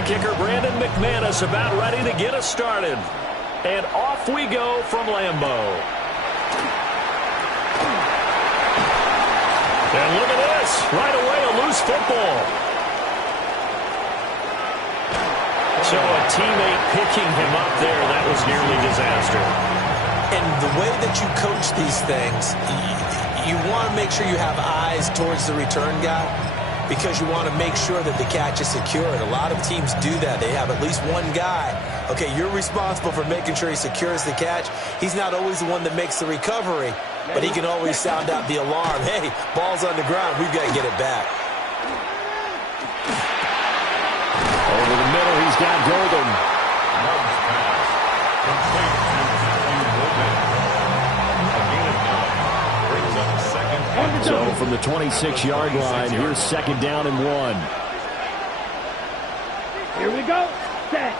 Carolina kicker Brandon McManus about ready to get us started. And off we go from Lambeau. And look at this. Right away, a loose football. So a teammate picking him up there, that was nearly disaster. And the way that you coach these things, you want to make sure you have eyes towards the return guy because you want to make sure that the catch is secured. A lot of teams do that. They have at least one guy. Okay, you're responsible for making sure he secures the catch. He's not always the one that makes the recovery, but he can always sound out the alarm. Hey, ball's on the ground. We've got to get it back. Over the middle, he's got Golden. So from the 26-yard line, here's 2nd down and 1. Here we go. Set.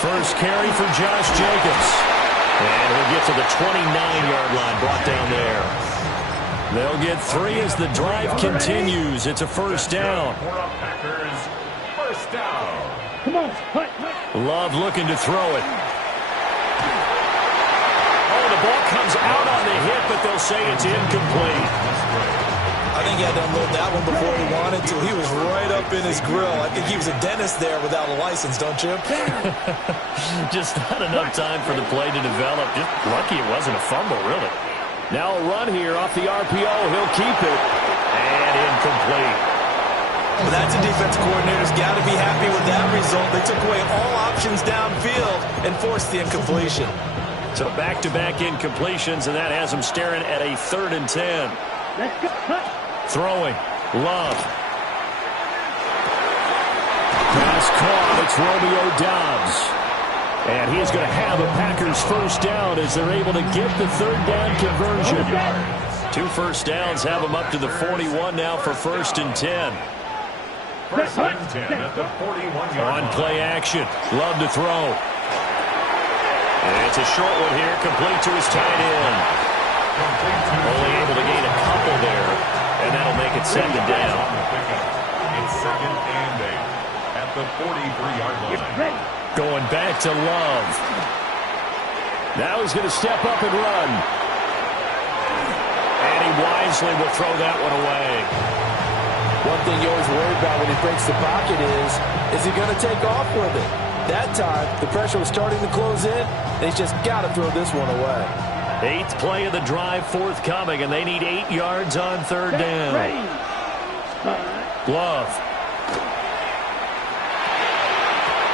First carry for Josh Jacobs. And he'll get to the 29-yard line, brought down there. They'll get 3 as the drive continues. It's a first down. First down. Come on. Hut. Love looking to throw it. Oh, the ball comes out on the hit, but they'll say it's incomplete. I think he had to unload that one before he wanted to. He was right up in his grill. I think he was a dentist there without a license, don't you? Just not enough time for the play to develop. Just lucky it wasn't a fumble, really. Now a run here off the RPO. He'll keep it. And incomplete. Well, that's a defense coordinator's got to be happy with that result. They took away all options downfield and forced the incompletion. So back-to-back incompletions, and that has him staring at a 3rd and 10. Let's go. Throwing. Love. Pass caught. It's Romeo Doubs. And he's going to have a Packers first down as they're able to get the 3rd down conversion. 2 first downs have them up to the 41 now for 1st and 10. First and 10 at the 41-yard On play action. Love to throw. And it's a short one here, complete to his tight end. Only able to gain a couple there, and that'll make it 2nd down. It's 2nd and 8 at the 43-yard line. Going back to Love. Now he's going to step up and run. And he wisely will throw that one away. One thing you always worry about when he breaks the pocket is he going to take off with it? That time, the pressure was starting to close in, and he's just got to throw this one away. 8th play of the drive forthcoming, and they need 8 yards on 3rd down. Love.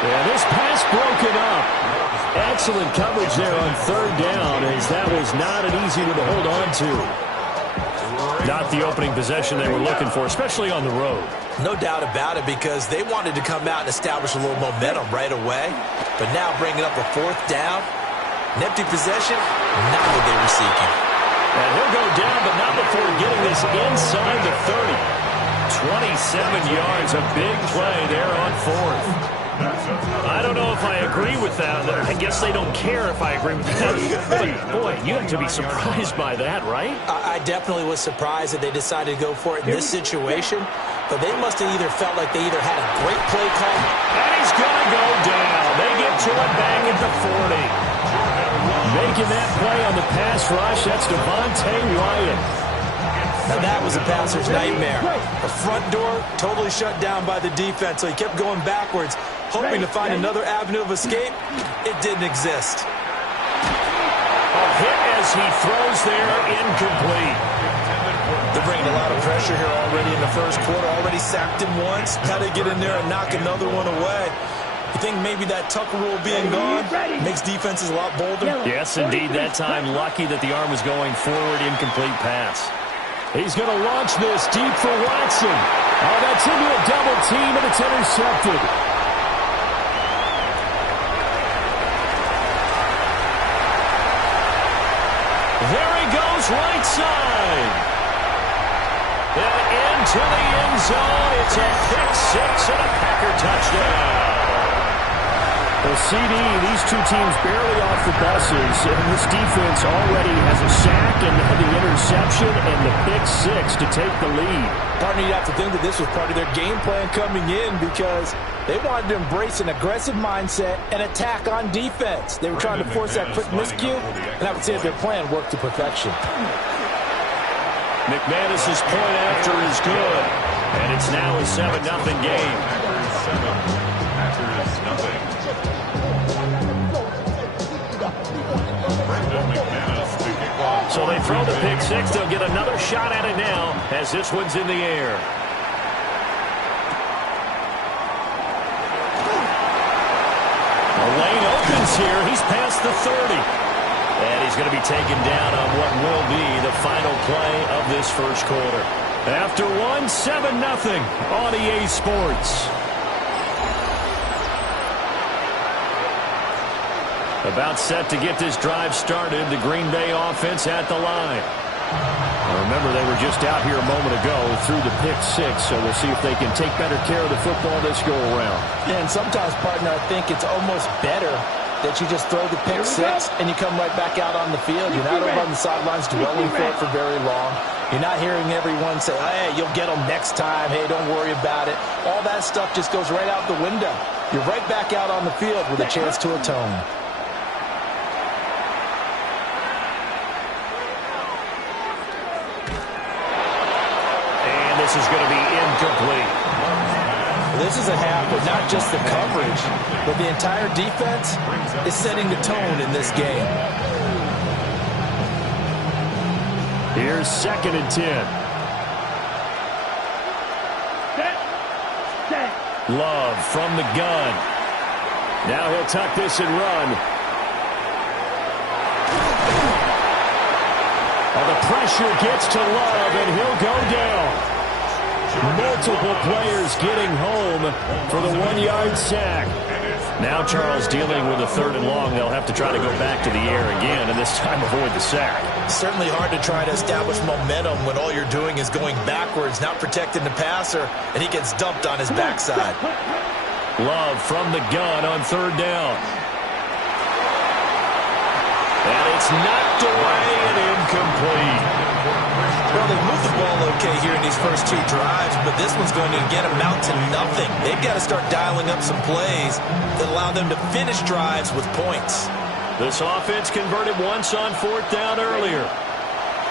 And this pass broken up. Excellent coverage there on 3rd down, as that was not an easy one to hold on to. Not the opening possession they were looking for, especially on the road. No doubt about it, because they wanted to come out and establish a little momentum right away. But now bringing up a 4th down, an empty possession, not what they were seeking. And he'll go down, but not before getting this inside the 30. 27 yards, a big play there on 4th. I don't know if I agree with that. I guess they don't care if I agree with that. But, boy, you have to be surprised by that, right? I definitely was surprised that they decided to go for it in this situation. But they must have either felt like they either had a great play call. And he's going to go down. They get to it back at the 40. Making that play on the pass rush, that's Devontae Wyatt. Now that was a passer's nightmare. The front door totally shut down by the defense, so he kept going backwards, hoping to find another avenue of escape. It didn't exist. A hit as he throws there, incomplete. They're bringing a lot of pressure here already in the first quarter. Already sacked him once. Got to get in there and knock another one away. You think maybe that Tucker rule being gone makes defenses a lot bolder? Yes, indeed. That time, lucky that the arm was going forward, incomplete pass. He's going to launch this deep for Watson. Oh, that's into a double team, and it's intercepted. There he goes, right side. And into the end zone. It's a pick six and a Packer touchdown. Well, CD, these two teams barely off the buses, and this defense already has a sack and the interception and the pick six to take the lead. Partner, you have to think that this was part of their game plan coming in because they wanted to embrace an aggressive mindset and attack on defense. They were trying to force that quick miscue, and I would say that their plan worked to perfection. McManus's point after is good, and it's now a 7-0 game. Packers 7, Packers nothing. So they throw the pick six. They'll get another shot at it now as this one's in the air. A lane opens here. He's past the 30. And he's going to be taken down on what will be the final play of this first quarter. After one, 7-0 on EA Sports. About set to get this drive started. The Green Bay offense at the line. Now remember, they were just out here a moment ago through the pick six, so we'll see if they can take better care of the football this go around. Yeah, and sometimes, partner, I think it's almost better that you just throw the pick six and you come right back out on the field. You're not over on the sidelines dwelling for it for very long. You're not hearing everyone say, hey, you'll get them next time. Hey, don't worry about it. All that stuff just goes right out the window. You're right back out on the field with a chance to atone. This is going to be incomplete. This is a half with not just the coverage, but the entire defense is setting the tone in this game. Here's 2nd and 10. Love from the gun. Now he'll tuck this and run. Oh, the pressure gets to Love, and he'll go down. Multiple players getting home for the 1-yard sack. Now Charles dealing with a 3rd and long. They'll have to try to go back to the air again, and this time avoid the sack. Certainly hard to try to establish momentum when all you're doing is going backwards, not protecting the passer, and he gets dumped on his backside. Love from the gun on 3rd down. And it's knocked away and incomplete. Well, they've moved the ball okay here in these first 2 drives, but this one's going to again amount to nothing. They've got to start dialing up some plays that allow them to finish drives with points. This offense converted once on 4th down earlier.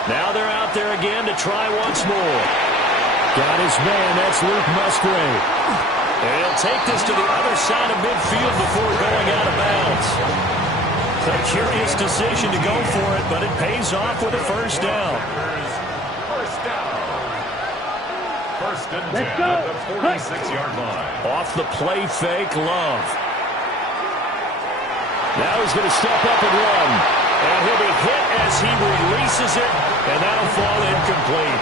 Now they're out there again to try once more. Got his man, that's Luke Musgrave. And he'll take this to the other side of midfield before going out of bounds. A curious decision to go for it, but it pays off with a 1st down. First and 10 at the 46-yard line. Off the play fake, Love. Now he's going to step up and run. And he'll be hit as he releases it, and that'll fall incomplete.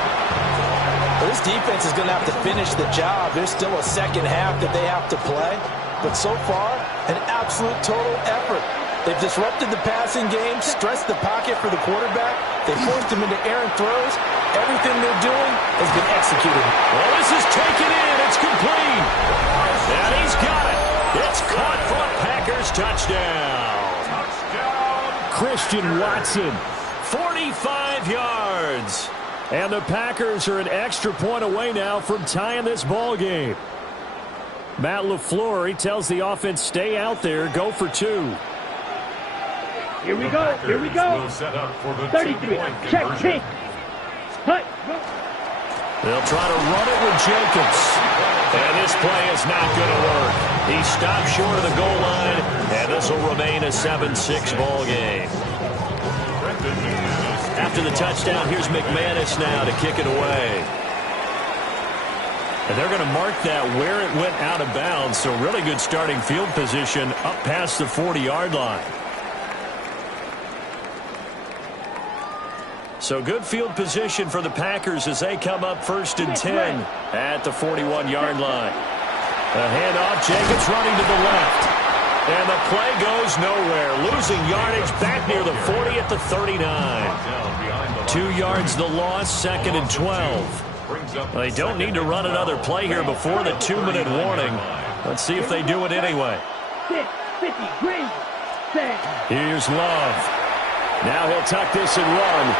Well, this defense is going to have to finish the job. There's still a second half that they have to play. But so far, an absolute total effort. They've disrupted the passing game, stressed the pocket for the quarterback. They forced him into errant throws. Everything they're doing has been executed. Well, this is taken in. It's complete. And he's got it. It's caught for a Packers touchdown. Christian Watson, 45 yards. And the Packers are an extra point away now from tying this ball game. Matt LaFleur, he tells the offense, stay out there, go for 2. Here we go. Here we go. Will set up for the 33. Check. Kick. Hut. They'll try to run it with Jacobs. And this play is not going to work. He stopped short of the goal line, and this will remain a 7-6 ball game. After the touchdown, here's McManus now to kick it away. And they're going to mark that where it went out of bounds, so really good starting field position up past the 40-yard line. So good field position for the Packers as they come up 1st and 10 at the 41-yard line. A handoff, Jacobs running to the left. And the play goes nowhere. Losing yardage back near the 40 at the 39. 2 yards the loss, 2nd and 12. Well, they don't need to run another play here before the 2-minute warning. Let's see if they do it anyway. 50, green, set. Here's Love. Now he'll tuck this and run.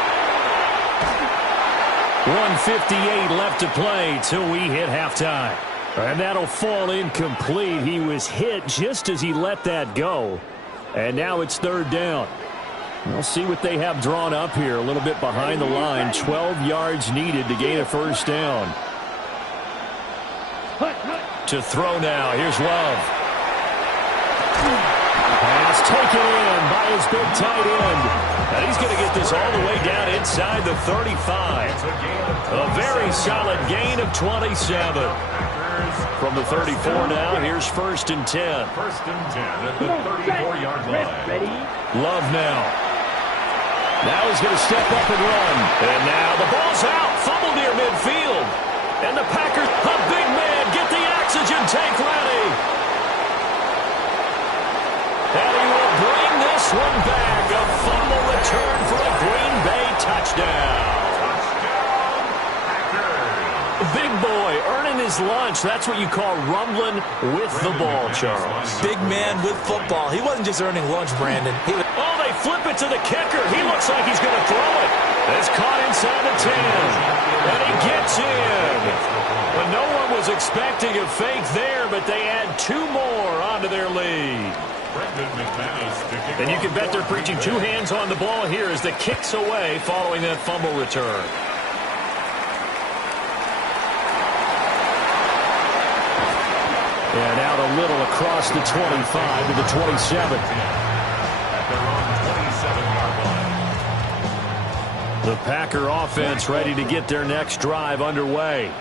1:58 left to play till we hit halftime. And that'll fall incomplete. He was hit just as he let that go. And now it's third down. We'll see what they have drawn up here. A little bit behind the line. 12 yards needed to gain a first down. To throw now. Here's Love. Pass taken in by his big tight end. And he's going to get this all the way down inside the 35. A very solid gain of 27. From the 34 now, here's 1st and 10. 1st and 10 at the 34-yard line. Love now. Now he's going to step up and run. And now the ball's out. Fumble near midfield. And the Packers, a big man, get the oxygen tank ready. And he will bring this one back. A fumble return for a Green Bay touchdown. Big boy earning his lunch. That's what you call rumbling with the ball, Charles. Big man with football. He wasn't just earning lunch, Brandon. Oh, they flip it to the kicker. He looks like he's going to throw it. It's caught inside the 10. And he gets in. Well, no one was expecting a fake there, but they add 2 more onto their lead. And you can bet they're preaching 2 hands on the ball here as the kick's away following that fumble return. And out a little across the 25 to the 27. At their own 27-yard line. The Packer offense ready to get their next drive underway.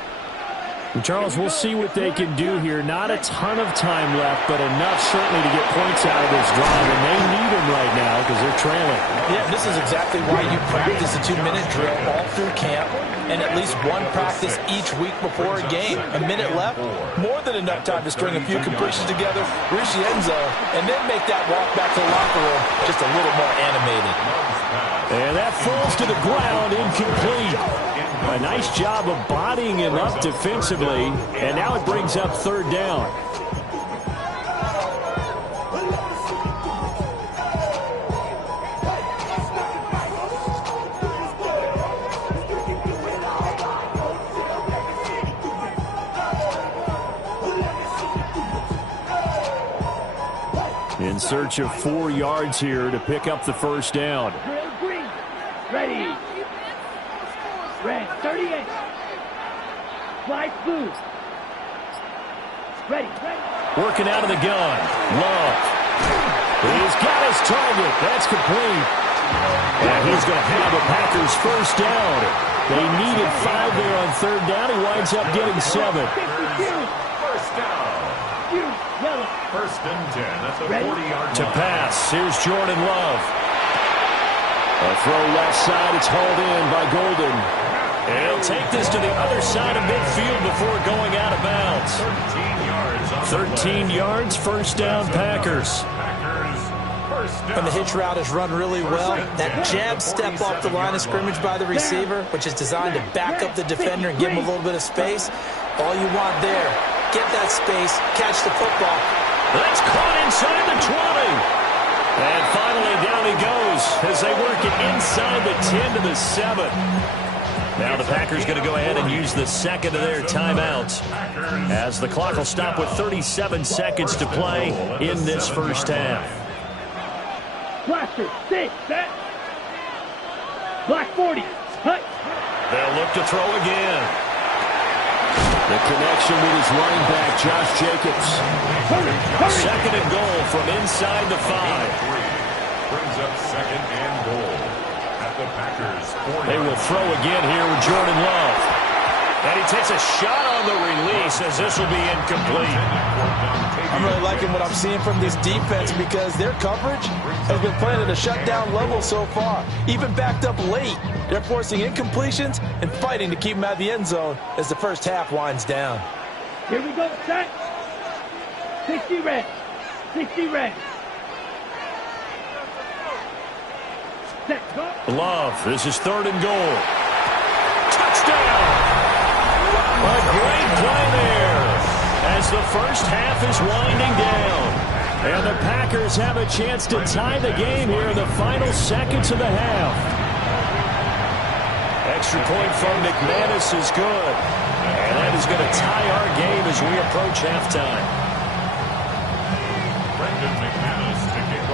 And Charles, we'll see what they can do here. Not a ton of time left, but enough certainly to get points out of this drive. And they need them right now because they're trailing. Yeah, this is exactly why you practice a 2-minute drill all through camp and at least one practice each week before a game. A minute left, more than enough time to string a few completions together, reach the end zone, and then make that walk back to the locker room just a little more animated. And that falls to the ground, incomplete. A nice job of bodying him up defensively, and now it brings up third down. In search of 4 yards here to pick up the first down. Green, ready. Red, 38. Flight blue. Ready. Working out of the gun. Love. He's got his target. That's complete. And he's going to have the Packers first down. They needed 5 there on third down. He winds up getting 7. First down. 1st and 10 at the 40-yard line. To pass. Here's Jordan Love. A throw left side. It's hauled in by Golden. And he'll take this to the other side of midfield before going out of bounds. 13 yards, first down, Packers. When the hitch route is run really well, that jab step off the line of scrimmage by the receiver, which is designed to back up the defender and give him a little bit of space, all you want there, get that space, catch the football. That's caught inside the 20. And finally down he goes as they work it inside the 10 to the 7. Now the Packers going to go ahead and use the second of their timeouts as the clock will stop with 37 seconds to play in this first half. Blaster, sit, set. Black 40, hut. They'll look to throw again. The connection with his running back, Josh Jacobs. Second and goal from inside the 5. Brings up second and goal. The Packers. They will throw again here with Jordan Love. And he takes a shot on the release as this will be incomplete. I'm really liking what I'm seeing from this defense because their coverage has been playing at a shutdown level so far. Even backed up late, they're forcing incompletions and fighting to keep them out of the end zone as the first half winds down. Here we go, set. 60 red. 60 red. Love, this is third and goal. Touchdown! A great play there as the first half is winding down. And the Packers have a chance to tie the game here in the final seconds of the half. Extra point from McManus is good. And that is going to tie our game as we approach halftime.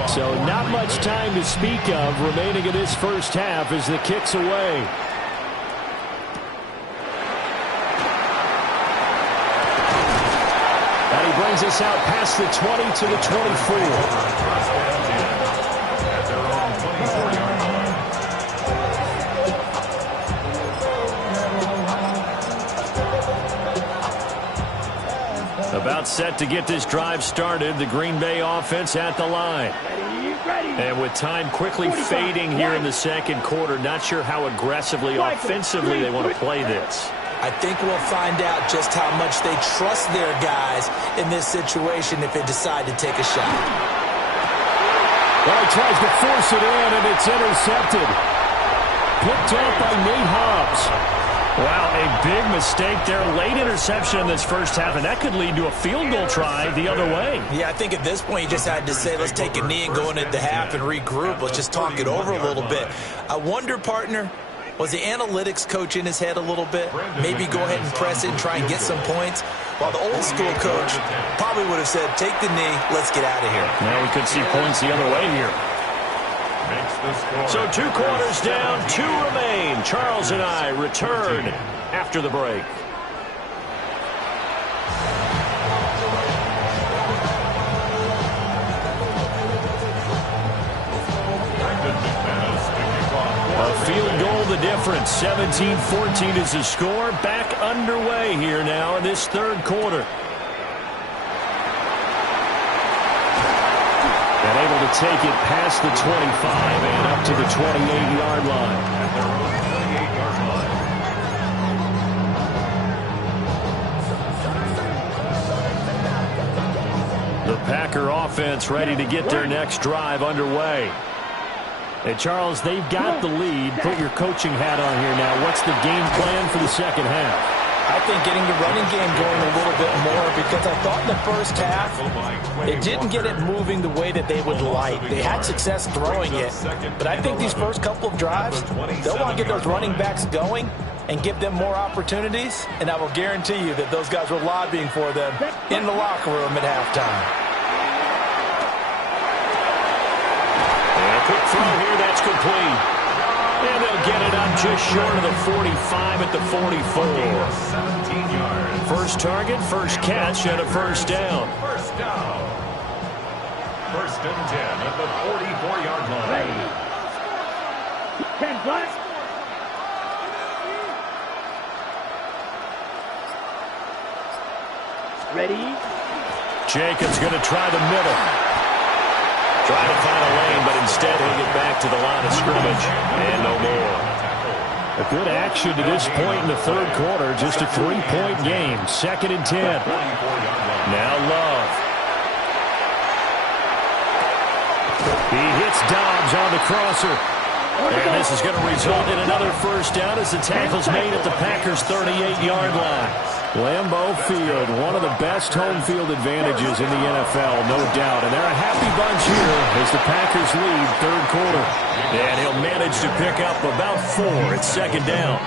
So not much time to speak of remaining in this first half as the kick's away. And he brings us out past the 20 to the 24. About set to get this drive started. The Green Bay offense at the line. And with time quickly fading here in the second quarter, not sure how aggressively, offensively they want to play this. I think we'll find out just how much they trust their guys in this situation if they decide to take a shot. Well, he tries to force it in, and it's intercepted. Picked off by Nate Hobbs. Wow, a big mistake there. Late interception in this first half, and that could lead to a field goal try the other way. Yeah, I think at this point you just had to say, let's take a knee and go into the half and regroup. Let's just talk it over a little bit. I wonder, partner, was the analytics coach in his head a little bit? Maybe go ahead and press it and try and get some points? While the old school coach probably would have said, take the knee, let's get out of here. Now we could see points the other way here. So 2 quarters down, 2 remain. Charles and I return after the break. A field goal the difference. 17-14 is the score. Back underway here now in this third quarter. And able to take it past the 25 and up to the 28-yard line. The Packer offense ready to get their next drive underway. And Charles, they've got the lead. Put your coaching hat on here now. What's the game plan for the second half? I think getting the running game going a little bit more, because I thought in the first half they didn't get it moving the way that they would like. They had success throwing it, but I think these first couple of drives, they'll want to get those running backs going and give them more opportunities, and I will guarantee you that those guys were lobbying for them in the locker room at halftime. And a quick throw here, that's complete. And they'll get it up just short of the 45 at the 44. 17 yards. First target, first catch, and a first down. First down. First and 10 at the 44-yard line. 10 plus. Ready? Jacobs going to try the middle. Try to find a lane, but instead he'll get back to the line of scrimmage. And no more. A good action to this point in the third quarter. Just a 3-point game. 2nd and 10. Now Love. He hits Dobbs on the crosser. And this is going to result in another first down as the tackle's made at the Packers' 38-yard line. Lambeau Field, one of the best home field advantages in the NFL, no doubt. And they're a happy bunch here as the Packers lead third quarter. And he'll manage to pick up about 4 at second down.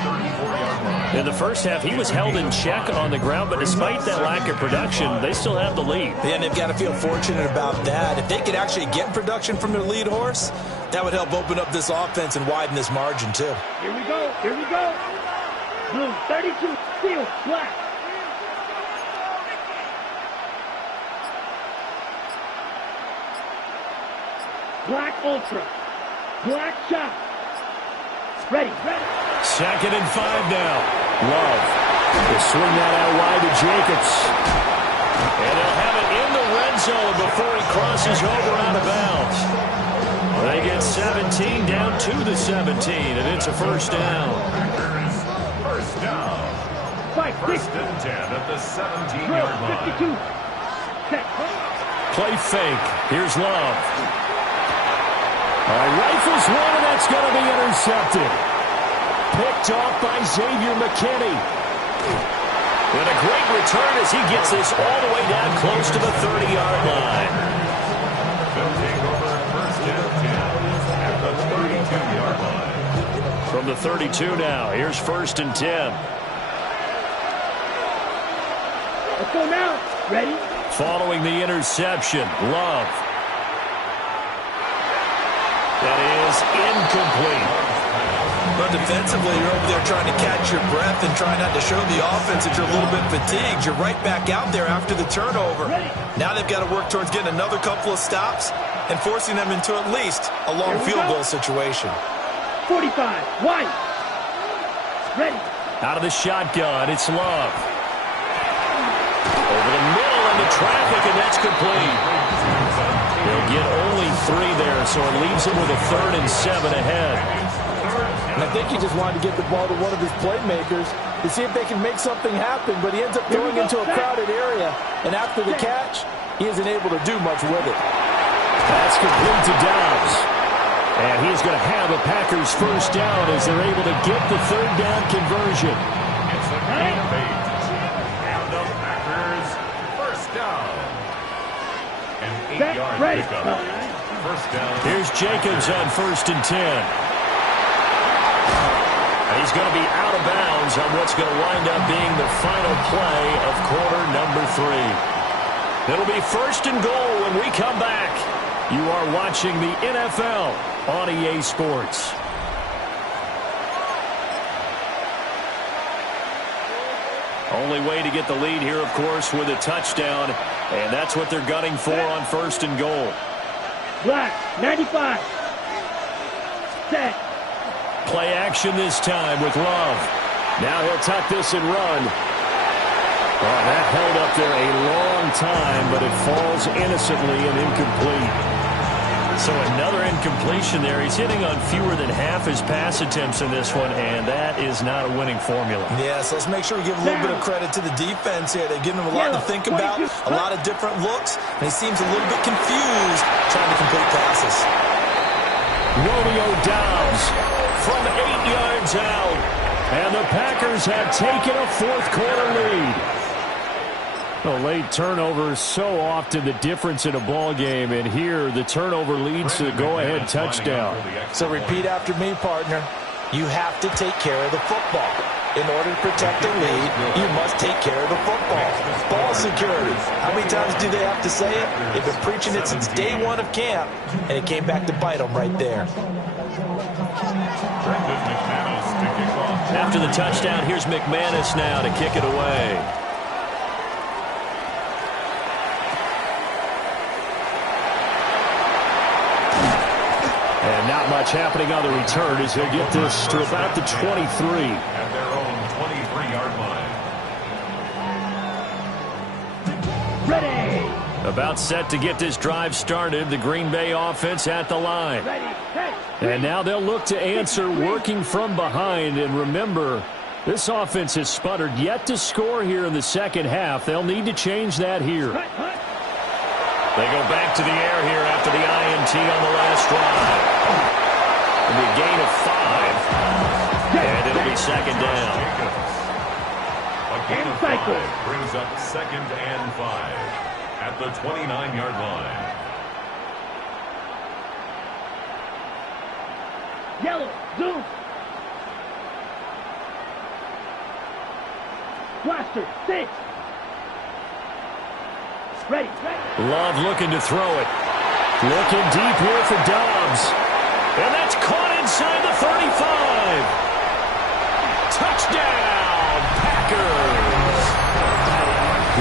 In the first half, he was held in check on the ground, but despite that lack of production, they still have the lead. Yeah, and they've got to feel fortunate about that. If they could actually get production from their lead horse, that would help open up this offense and widen this margin, too. Here we go. Here we go. Blue 32, steel, black. Black Ultra. Black shot. Ready, ready. 2nd and 5 now. Love. They'll swing that out wide to Jacobs. And they'll have it in the red zone before he crosses over out of bounds. They get 17 down to the 17, and it's a first down. First down. First and 10 at the 17-yard line. 52. Set. Play fake. Here's Love. All right, rifles one, and that's going to be intercepted. Picked off by Xavier McKinney. And a great return as he gets this all the way down close to the 30-yard line. will take over first and 10 at the 32-yard line. From the 32 now, here's first and 10. Let's go now. Ready? Following the interception, Love. That is incomplete. But defensively, you're over there trying to catch your breath and try not to show the offense that you're a little bit fatigued. You're right back out there after the turnover. Now they've got to work towards getting another couple of stops and forcing them into at least a long field goal situation. 45, wide. Ready. Out of the shotgun, it's Love. Over the middle into traffic, and that's complete. They'll get only 3 there, so it leaves them with a 3rd and 7 ahead. And I think he just wanted to get the ball to one of his playmakers to see if they can make something happen, but he ends up throwing into a crowded area, and after the catch, he isn't able to do much with it. That's complete to Dobbs. And he's going to have a Packers first down as they're able to get the 3rd down conversion. It's a gain of 8. And the Packers first down. An 8-yard pickup. First down. Here's Jacobs on first and 10. He's going to be out of bounds on what's going to wind up being the final play of quarter number 3. It'll be first and goal when we come back. You are watching the NFL on EA Sports. Only way to get the lead here, of course, with a touchdown, and that's what they're gunning for on first and goal. Black, 95. Set. Play action this time with Love. Now he'll tuck this and run. Oh, that held up there a long time, but it falls innocently and incomplete. So another incompletion there. He's hitting on fewer than half his pass attempts in this one, and that is not a winning formula. Yeah, so let's make sure we give a little bit of credit to the defense here. They've given him a lot to think about, a lot of different looks, and he seems a little bit confused trying to complete passes. Romeo Dobbs from 8 yards out, and the Packers have taken a 4th quarter lead. The late turnover is so often the difference in a ball game, and here the turnover leads to the go-ahead touchdown. So repeat after me, partner. You have to take care of the football. In order to protect a lead, you must take care of the football. Ball security. How many times do they have to say it? They've been preaching it since day 1 of camp, and it came back to bite them right there. After the touchdown, here's McManus now to kick it away. And not much happening on the return as he'll get this to about the 23. At their own 23-yard line. Ready. About set to get this drive started. The Green Bay offense at the line. Ready. Hey. And now they'll look to answer working from behind. And remember, this offense has sputtered yet to score here in the second half. They'll need to change that here. They go back to the air here after the INT on the last drive. It'll be a gain of 5. And it'll be second down. A gain of 5 brings up 2nd and 5 at the 29-yard line. Yellow. Zoom. Blaster. 6. Ready. Love looking to throw it. Looking deep here for Dobbs. And that's caught inside the 35. Touchdown, Packers.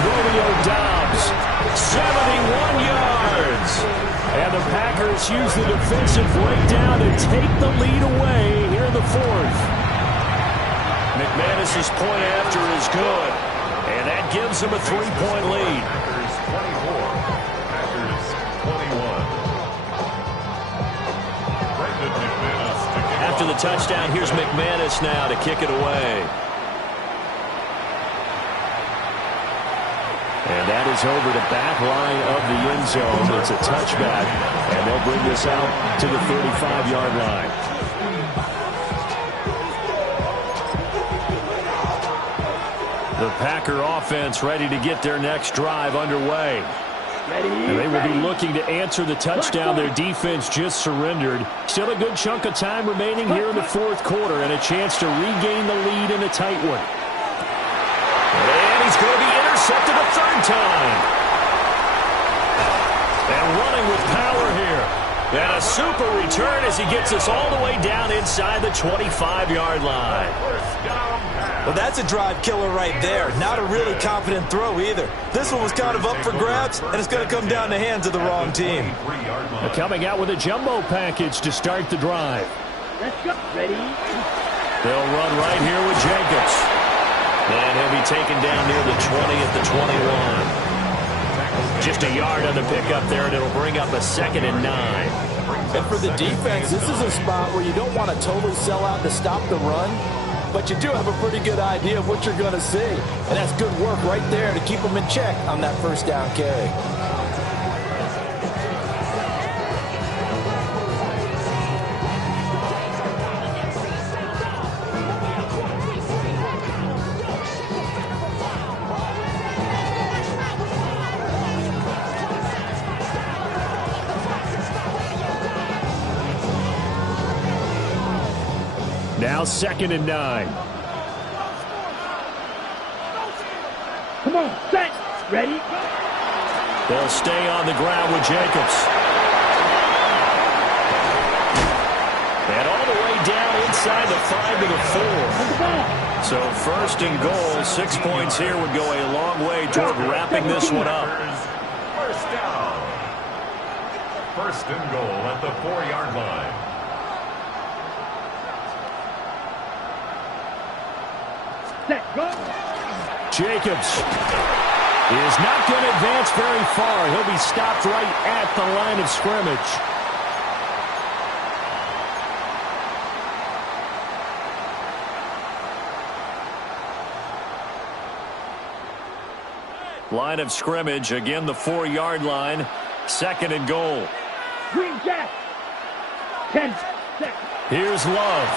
Romeo Dobbs, 71 yards. And the Packers use the defensive breakdown to take the lead away here in the 4th. McManus's point after is good. And that gives them a 3-point lead. 24, Packers 21. After the touchdown, here's McManus now to kick it away. And that is over the back line of the end zone. It's a touchback, and they'll bring this out to the 35-yard line. The Packer offense ready to get their next drive underway. And they will be looking to answer the touchdown their defense just surrendered. Still a good chunk of time remaining here in the fourth quarter and a chance to regain the lead in a tight one. And he's going to be intercepted a third time. And running with power here. And a super return as he gets us all the way down inside the 25-yard line. Well, that's a drive killer right there. Not a really confident throw either. This one was kind of up for grabs, and it's going to come down the hands of the wrong team. They're coming out with a jumbo package to start the drive. Let's go. Ready? They'll run right here with Jacobs. And he'll be taken down near the 20 at the 21. Just a yard on the pickup there, and it'll bring up a 2nd and 9. And for the defense, this is a spot where you don't want to totally sell out to stop the run, but you do have a pretty good idea of what you're going to see. And that's good work right there to keep them in check on that first down carry. Now 2nd and 9. Come on, set. Ready? They'll stay on the ground with Jacobs. And all the way down inside the 5 to the 4. So 1st and goal, 6 points here would go a long way toward wrapping this one up. First down. 1st and goal at the 4-yard line. Set. Go. Jacobs is not going to advance very far. He'll be stopped right at the line of scrimmage. Line of scrimmage, again the 4-yard line. 2nd and goal. Green Jack. 10 seconds. Here's Love.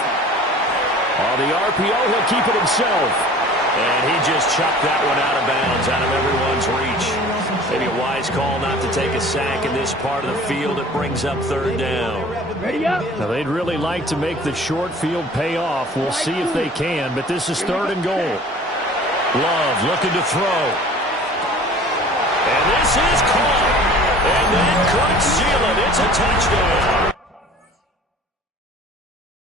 On the RPO, he'll keep it himself. And he just chucked that one out of bounds, out of everyone's reach. Maybe a wise call not to take a sack in this part of the field. It brings up 3rd down. Ready up. Now, they'd really like to make the short field pay off. We'll see if they can, but this is 3rd and goal. Love looking to throw. And this is caught. And that could seal it. It's a touchdown.